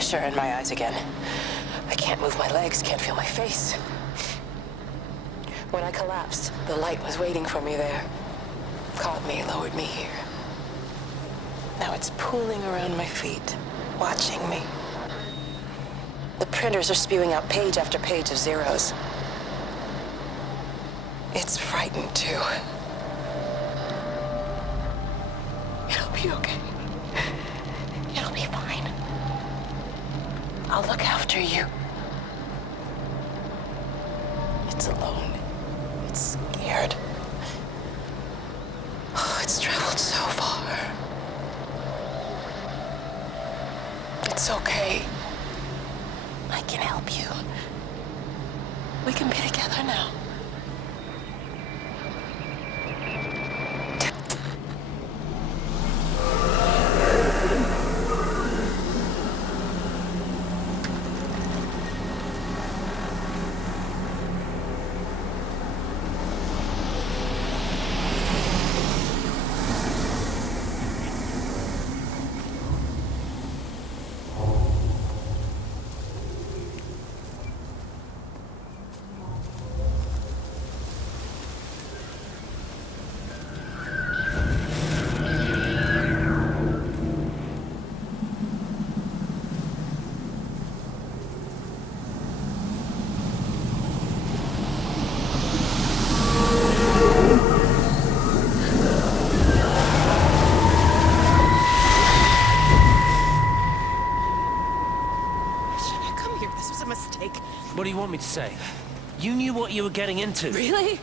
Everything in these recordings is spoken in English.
pressure in my eyes again. I can't move my legs, can't feel my face. When I collapsed, the light was waiting for me there. Caught me, lowered me here. Now it's pooling around my feet, watching me. The printers are spewing out page after page of zeros. It's frightened too. It'll be okay. It'll be fine. I'll look after you. It's alone. It's scared. Oh, it's traveled so far. It's okay. I can help you. We can be together now. What do you want me to say? You knew what you were getting into. Really?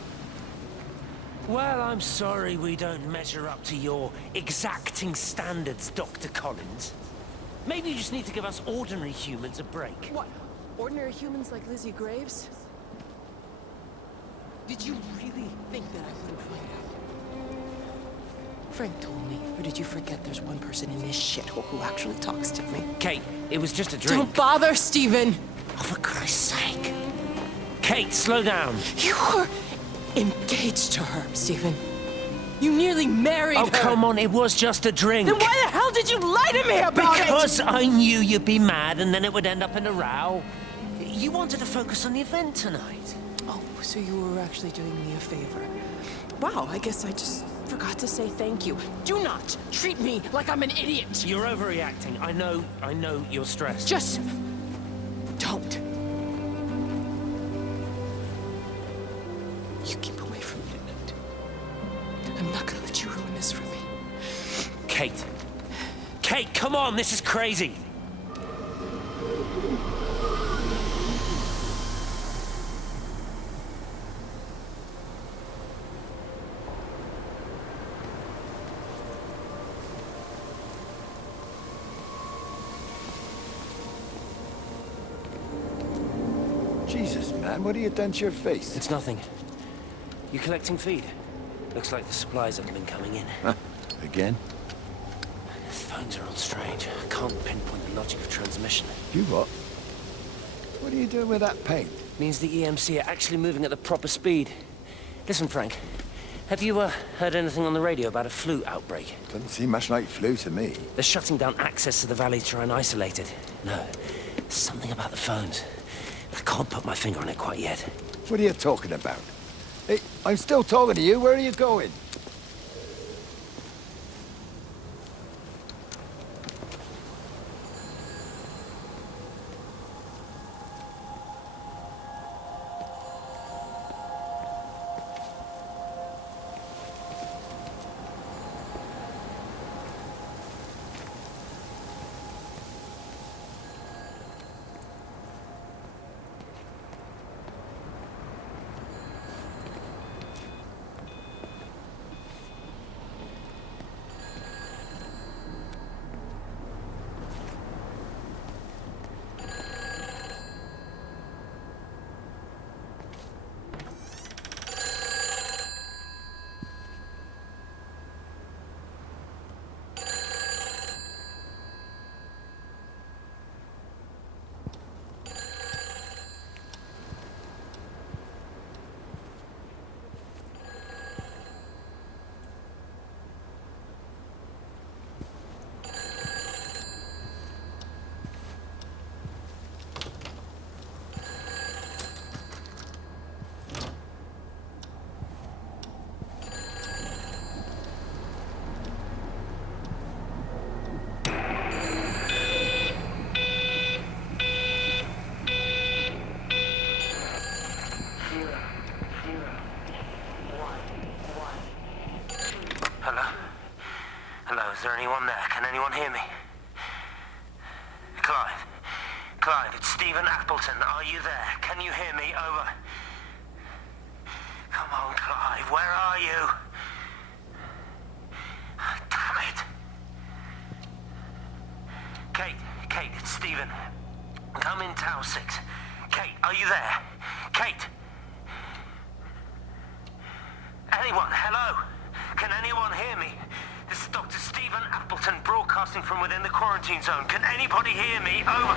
Well, I'm sorry we don't measure up to your exacting standards, Dr. Collins. Maybe you just need to give us ordinary humans a break. What? Ordinary humans like Lizzie Graves? Did you really think that I wouldn't find out? Frank told me. Or did you forget there's one person in this shithole who actually talks to me? Kate, it was just a drink. Don't bother, Stephen! Oh, for Christ's sake. Kate, slow down. You were engaged to her, Stephen. You nearly married her. Oh, come on, it was just a drink. Then why the hell did you lie to me about it? Because I knew you'd be mad and then it would end up in a row. You wanted to focus on the event tonight. Oh, so you were actually doing me a favor. Wow, I guess I just forgot to say thank you. Do not treat me like I'm an idiot. You're overreacting. I know you're stressed. Just don't. You keep away from me tonight. I'm not gonna let you ruin this for me. Kate. Kate, come on, this is crazy. Jesus, man, what have you done to your face? It's nothing. You collecting feed? Looks like the supplies haven't been coming in. Huh? Again? The phones are all strange. I can't pinpoint the logic of transmission. You what? What are you doing with that paint? Means the EMC are actually moving at the proper speed. Listen, Frank. Have you heard anything on the radio about a flu outbreak? Doesn't seem much like flu to me. They're shutting down access to the valley to try and isolate it. No, something about the phones. I can't put my finger on it quite yet. What are you talking about? Hey, I'm still talking to you. Where are you going? Hello, is there anyone there? Can anyone hear me? Clive? Clive, it's Stephen Appleton. Are you there? Can you hear me? Over. Come on, Clive, where are you? Damn it. Kate, it's Stephen. Come in Tower 6. Kate, are you there? Kate? Anyone, hello? Can anyone hear me? This is Dr. Stephen Appleton broadcasting from within the quarantine zone. Can anybody hear me? Over.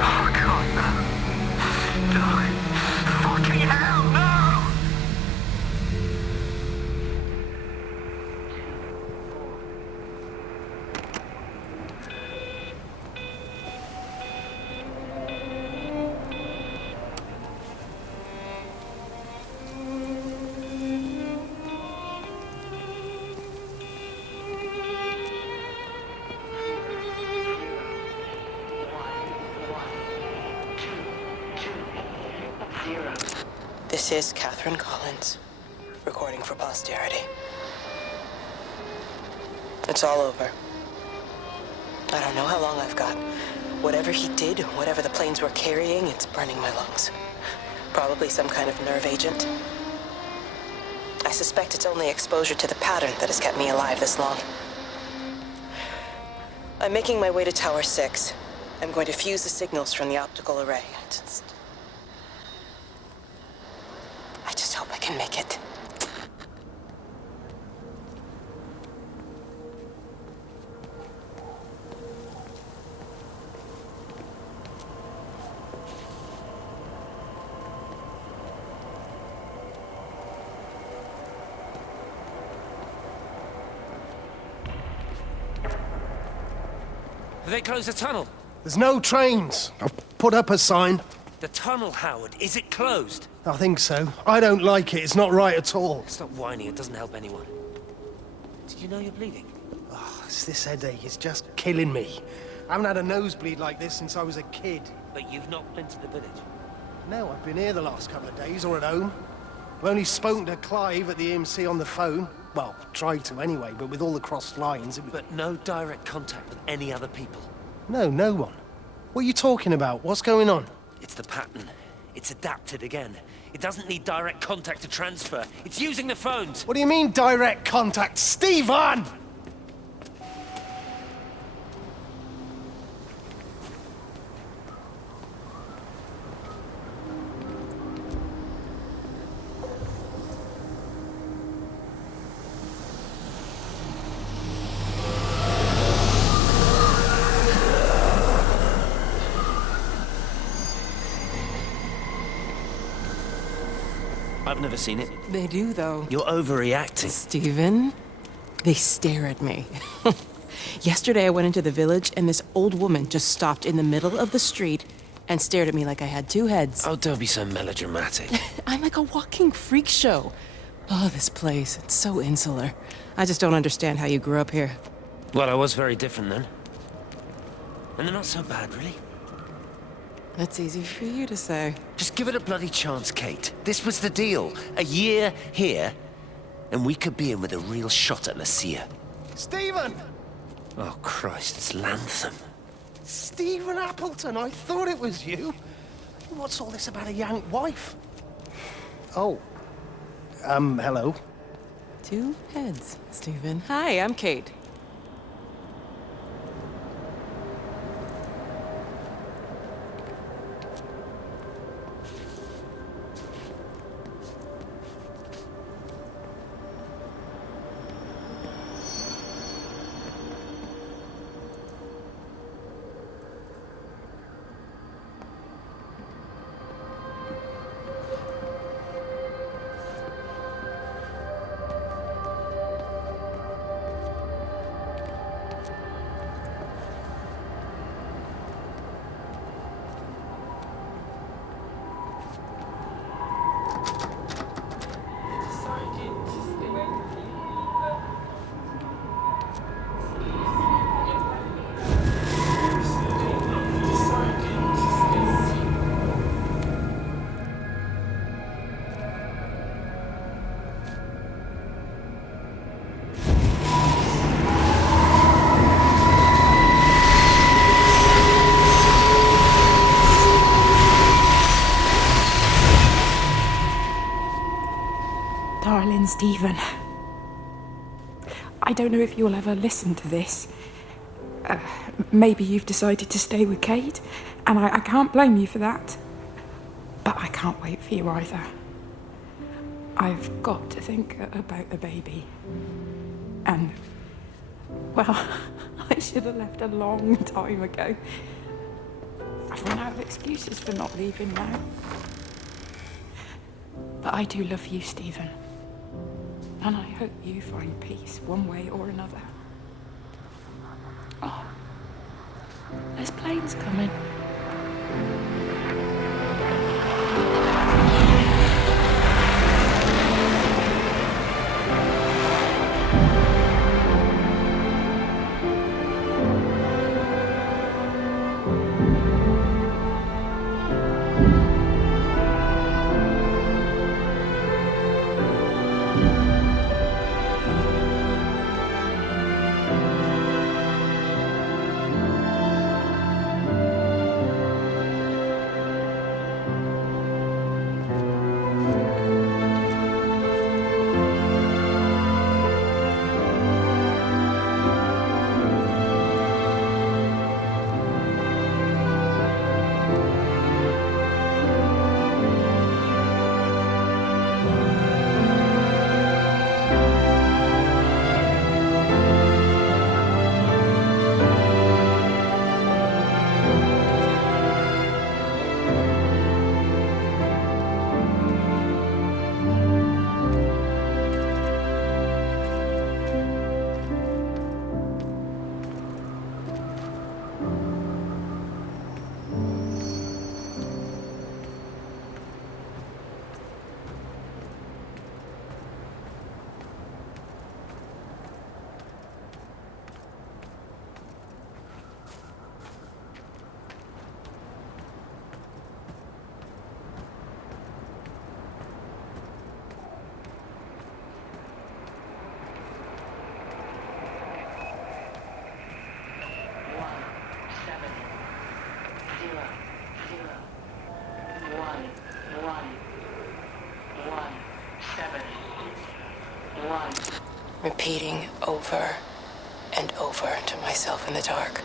Oh, God, no. No. Fucking hell, no! This is Catherine Collins, recording for posterity. It's all over. I don't know how long I've got. Whatever he did, whatever the planes were carrying, it's burning my lungs. Probably some kind of nerve agent. I suspect it's only exposure to the pattern that has kept me alive this long. I'm making my way to Tower 6. I'm going to fuse the signals from the optical array. I just hope I can make it. Have they closed the tunnel? There's no trains. I've put up a sign. The tunnel, Howard, is it closed? I think so. I don't like it. It's not right at all. Stop whining, it doesn't help anyone. Did you know you're bleeding? Oh, it's this headache. It's just killing me. I haven't had a nosebleed like this since I was a kid. But you've not been to the village? No, I've been here the last couple of days, or at home. I've only spoken to Clive at the EMC on the phone. Well, tried to anyway, but with all the crossed lines, it was... But no direct contact with any other people? No, no one. What are you talking about? What's going on? It's the pattern. It's adapted again. It doesn't need direct contact to transfer. It's using the phones. What do you mean, direct contact? Stephen! I've never seen it. They do, though. You're overreacting. Stephen, they stare at me. Yesterday I went into the village and this old woman just stopped in the middle of the street and stared at me like I had two heads. Oh, don't be so melodramatic. I'm like a walking freak show. Oh, this place, it's so insular. I just don't understand how you grew up here. Well, I was very different then. And they're not so bad, really. That's easy for you to say. Just give it a bloody chance, Kate. This was the deal. A year here, and we could be in with a real shot at Lucia. Stephen! Oh, Christ, it's Lantham. Stephen Appleton, I thought it was you. What's all this about a young wife? Oh. Hello. Two heads, Stephen. Hi, I'm Kate. Stephen, I don't know if you'll ever listen to this. Maybe you've decided to stay with Kate, and I can't blame you for that. But I can't wait for you either. I've got to think about the baby. And, well, I should have left a long time ago. I've run out of excuses for not leaving now. But I do love you, Stephen. And I hope you find peace one way or another. Oh, there's planes coming. Repeating over and over to myself in the dark,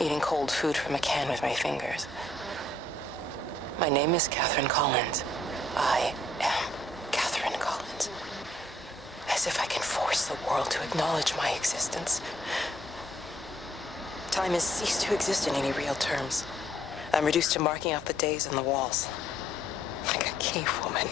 eating cold food from a can with my fingers. My name is Catherine Collins. I am Catherine Collins. As if I can force the world to acknowledge my existence. Time has ceased to exist in any real terms. I'm reduced to marking off the days on the walls. Like a cave woman.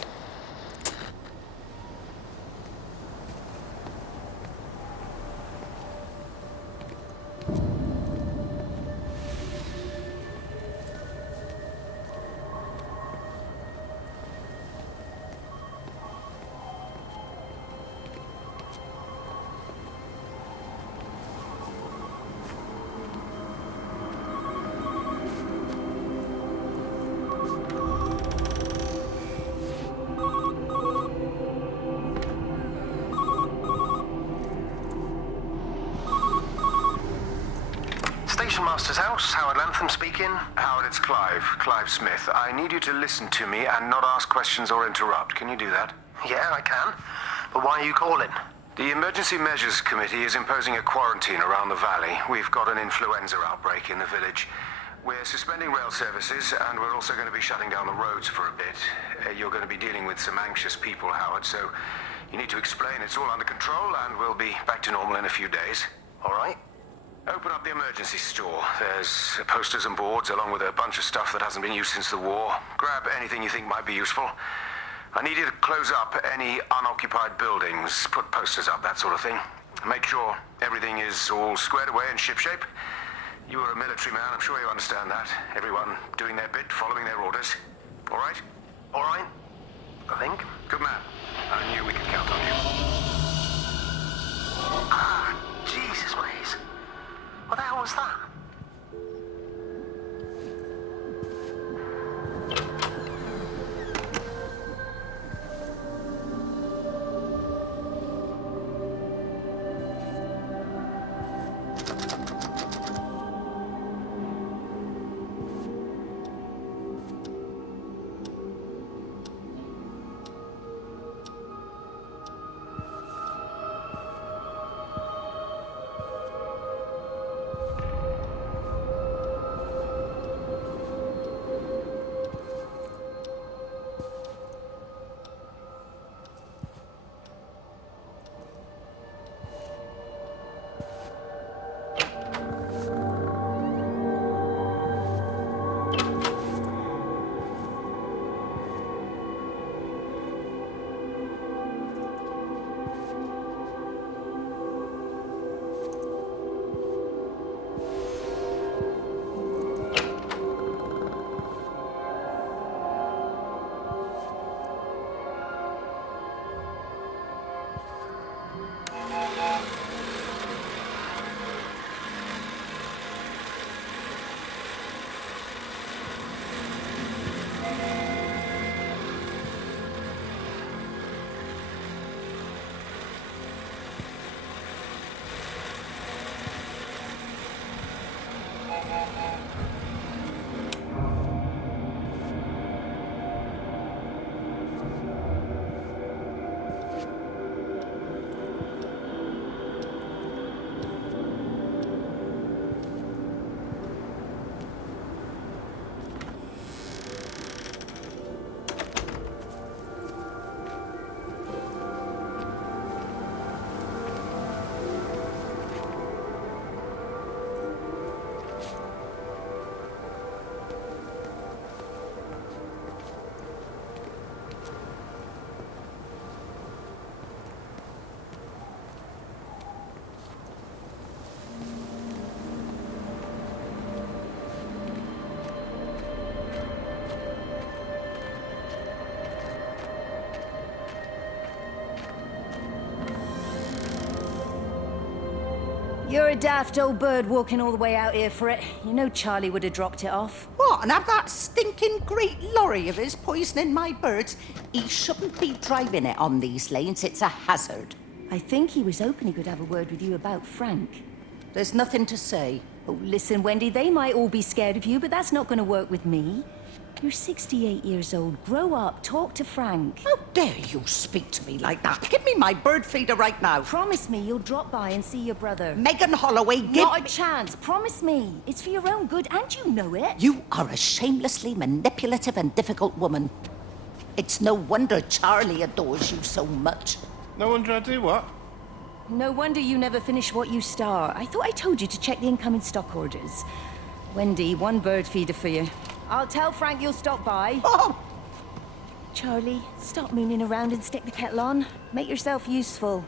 Station Master's house, Howard Lantham speaking. Howard, it's Clive. Clive Smith. I need you to listen to me and not ask questions or interrupt. Can you do that? Yeah, I can. But why are you calling? The Emergency Measures Committee is imposing a quarantine around the valley. We've got an influenza outbreak in the village. We're suspending rail services, and we're also going to be shutting down the roads for a bit. You're going to be dealing with some anxious people, Howard, so you need to explain it's all under control, and we'll be back to normal in a few days. All right. Open up the emergency store. There's posters and boards, along with a bunch of stuff that hasn't been used since the war. Grab anything you think might be useful. I need you to close up any unoccupied buildings, put posters up, that sort of thing. Make sure everything is all squared away and shipshape. You are a military man, I'm sure you understand that. Everyone doing their bit, following their orders. All right? All right. I think. Good man. I knew we could count on you. Ah, Jesus, mate. What the hell was that? You're a daft old bird walking all the way out here for it. You know Charlie would have dropped it off. What, and have that stinking great lorry of his poisoning my birds? He shouldn't be driving it on these lanes. It's a hazard. I think he was hoping he could have a word with you about Frank. There's nothing to say. Oh, listen, Wendy, they might all be scared of you, but that's not going to work with me. You're 68 years old. Grow up. Talk to Frank. How dare you speak to me like that? Give me my bird feeder right now. Promise me you'll drop by and see your brother. Megan Holloway, give Not a me... chance. Promise me. It's for your own good, and you know it. You are a shamelessly manipulative and difficult woman. It's no wonder Charlie adores you so much. No wonder I do what? No wonder you never finish what you start. I thought I told you to check the incoming stock orders. Wendy, one bird feeder for you. I'll tell Frank you'll stop by. Oh! Charlie, stop mooning around and stick the kettle on. Make yourself useful.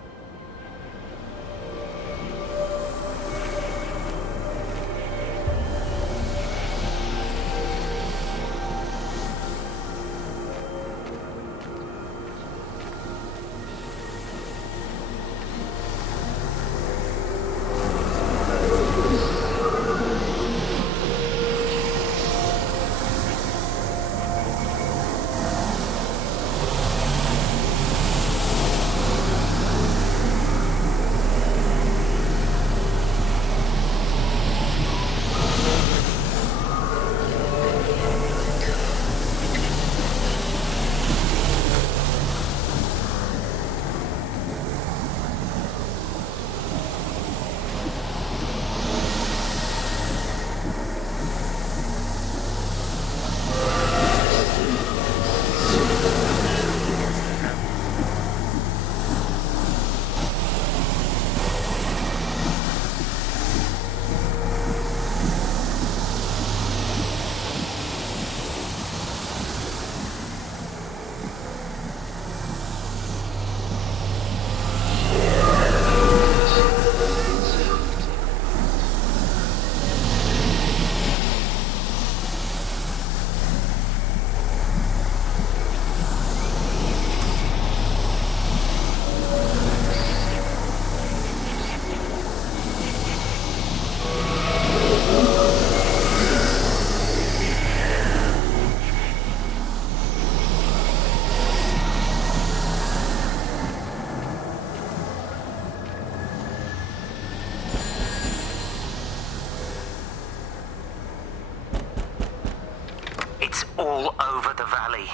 It's all over the valley.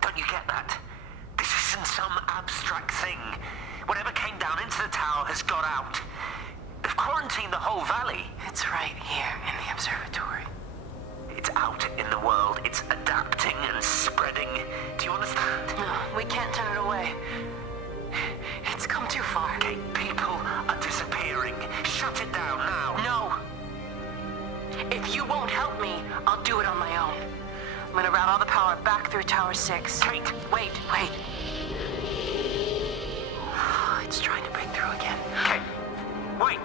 Don't you get that? This isn't some abstract thing. Whatever came down into the tower has got out. They've quarantined the whole valley. It's right here in the observatory. It's out in the world. It's adapting and spreading. Do you understand? No, we can't turn it away. It's come too far. Okay, people are disappearing. Shut it down now. No. If you won't help me, I'll do it on my own. I'm gonna route all the power back through Tower 6. Kate! Wait. It's trying to break through again. Kate, wait!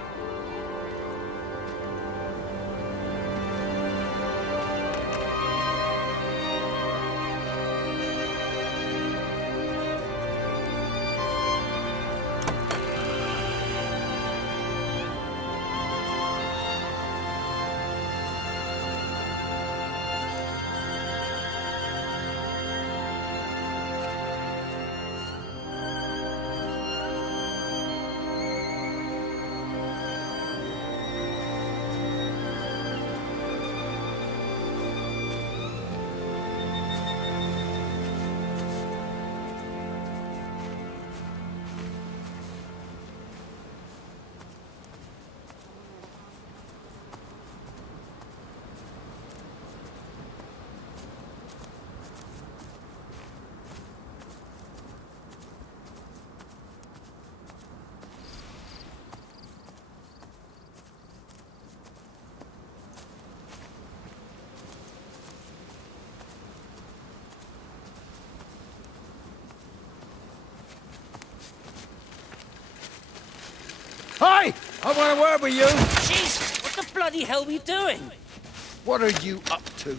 Hi! I want a word with you! Jesus! What the bloody hell are you doing? What are you up to?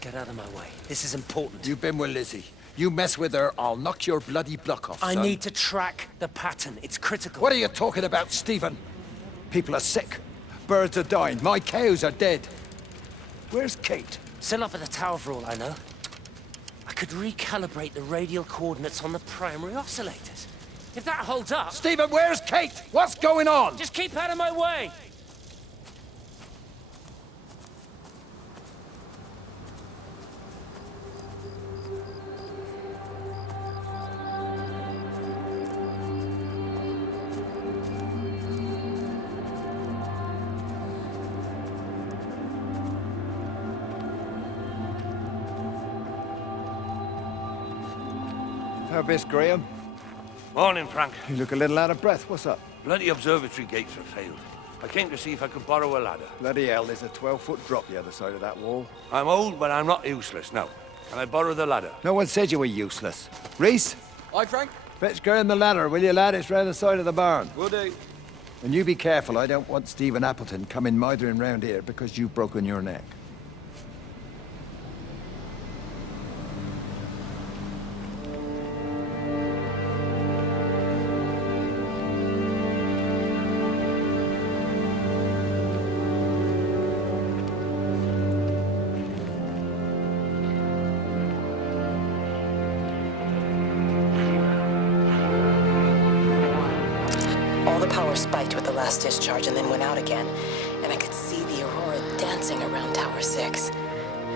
Get out of my way. This is important. You've been with Lizzie. You mess with her, I'll knock your bloody block off, I son. need to track the pattern. It's critical. What are you talking about, Stephen? People are sick. Birds are dying. My cows are dead. Where's Kate? Still up at the tower for all I know. I could recalibrate the radial coordinates on the primary oscillators. If that holds up... Stephen, where's Kate? What's going on? Just keep out of my way! How best, Graham? Morning, Frank. You look a little out of breath. What's up? Bloody observatory gates have failed. I came to see if I could borrow a ladder. Bloody hell, there's a 12-foot drop the other side of that wall. I'm old, but I'm not useless, no. Can I borrow the ladder? No one said you were useless. Reese? Aye, Frank? Fetch Graham the ladder, will you, lad? It's round the side of the barn. Will do. And you be careful. I don't want Stephen Appleton coming mithering round here because you've broken your neck. Spiked with the last discharge and then went out again, and I could see the aurora dancing around Tower 6.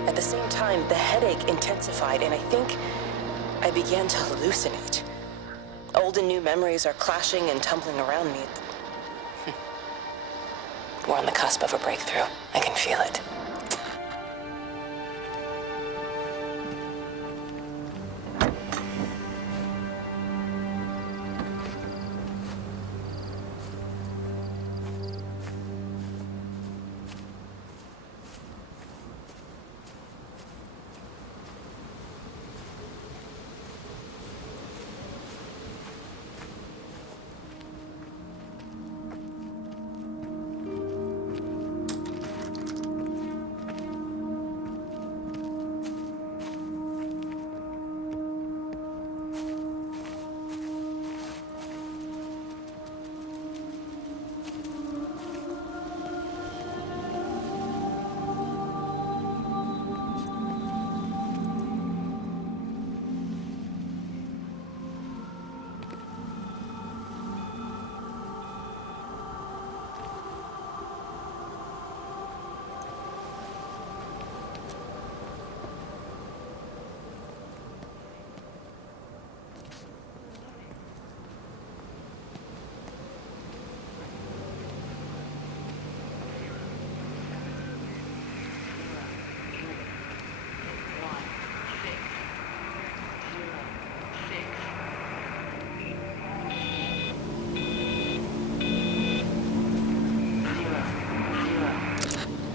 At the same time, the headache intensified, and I think I began to hallucinate. Old and new memories are clashing and tumbling around me. We're on the cusp of a breakthrough. I can feel it.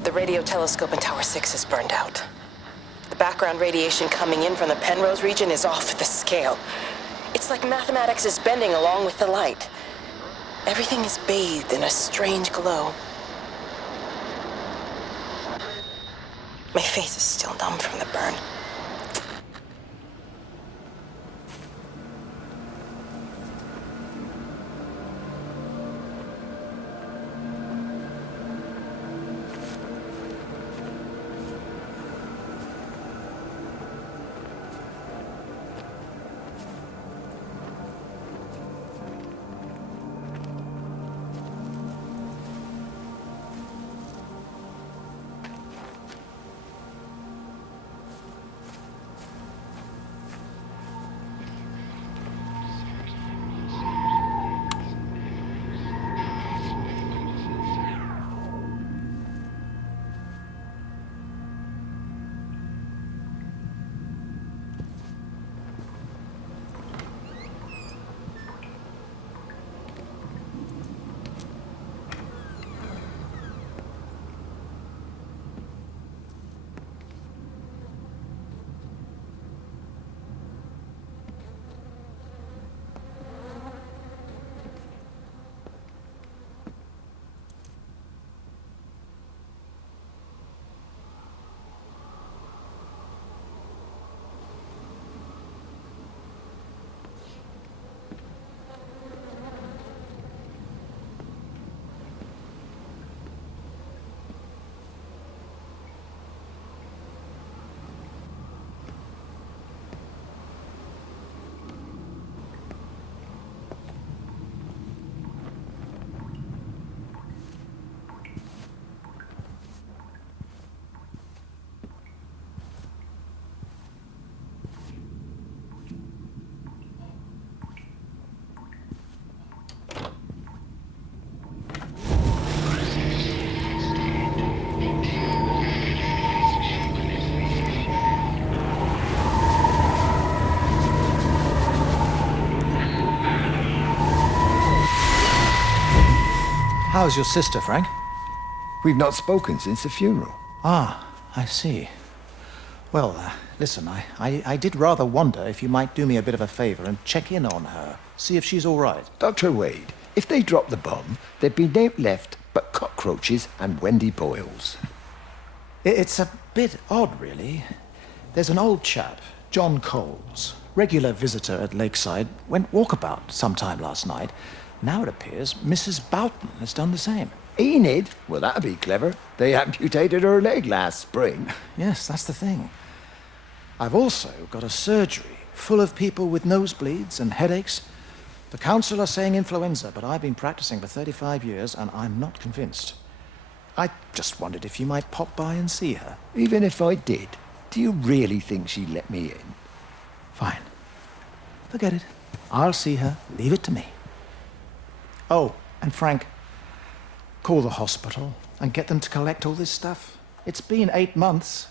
The radio telescope in Tower 6 is burned out. The background radiation coming in from the Penrose region is off the scale. It's like mathematics is bending along with the light. Everything is bathed in a strange glow. My face is still numb from the burn. How's your sister, Frank? We've not spoken since the funeral. Ah, I see. Well, listen, I did rather wonder if you might do me a bit of a favor and check in on her, see if she's all right. Dr. Wade, if they dropped the bomb, there'd be no left but cockroaches and Wendy Boyles. It's a bit odd, really. There's an old chap, John Coles, regular visitor at Lakeside, went walkabout sometime last night. Now it appears Mrs. Boughton has done the same. Enid? Well, that'd be clever. They amputated her leg last spring. Yes, that's the thing. I've also got a surgery full of people with nosebleeds and headaches. The council are saying influenza, but I've been practicing for 35 years and I'm not convinced. I just wondered if you might pop by and see her. Even if I did, do you really think she'd let me in? Fine. Forget it. I'll see her. Leave it to me. Oh, and Frank, call the hospital and get them to collect all this stuff. It's been 8 months.